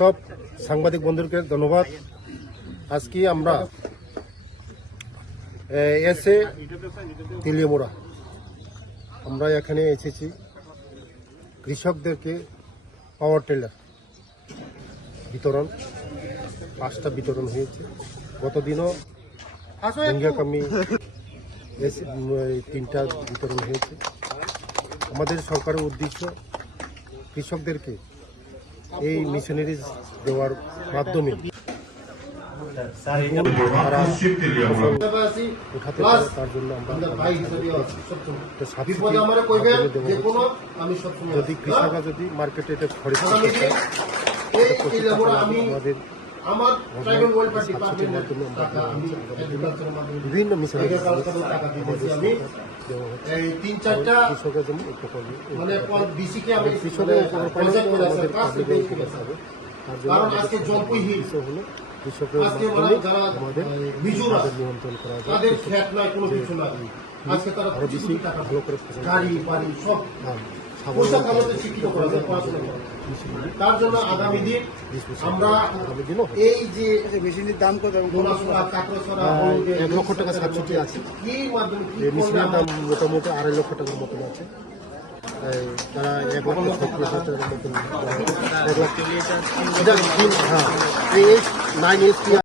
সব সাংবাদিক বন্ধুকে ধন্যবাদ। আজকে আমরা এসে তেলিয়ামুড়া আমরা এখানে এসেছি কৃষকদেরকে পাওয়ার টিলার বিতরণ 5টা বিতরণ হয়েছে। গতদিনও ভূঙ্গাকামি 3টা বিতরণ হয়েছে। আমাদের সরকারের উদ্দেশ্য কৃষকদেরকে এই মেশিনারিজ দেওয়ার মাধ্যমে উঠাতে পারে, তার জন্য আমরা যদি কৃষকরা যদি মার্কেটে এটা খরচ করতে চায় আমাদের বিভিন্ন মিশনারি কৃষকের জন্য উপকার হলো কৃষকের আমাদের নিয়ন্ত্রণ করা যায়, আরো বেশি ভালো করে তার জন্য আগামী দিন আমরা এই যে মেশিনের দাম কত 1 লক্ষ টাকা সাবসিডি আছে। মেশিনের দাম মোটামুটি 2.5 লক্ষ টাকার মতন আছে। তারা 1,36,000 টাকার মতন 1 লাখ। হ্যাঁ, 9 HP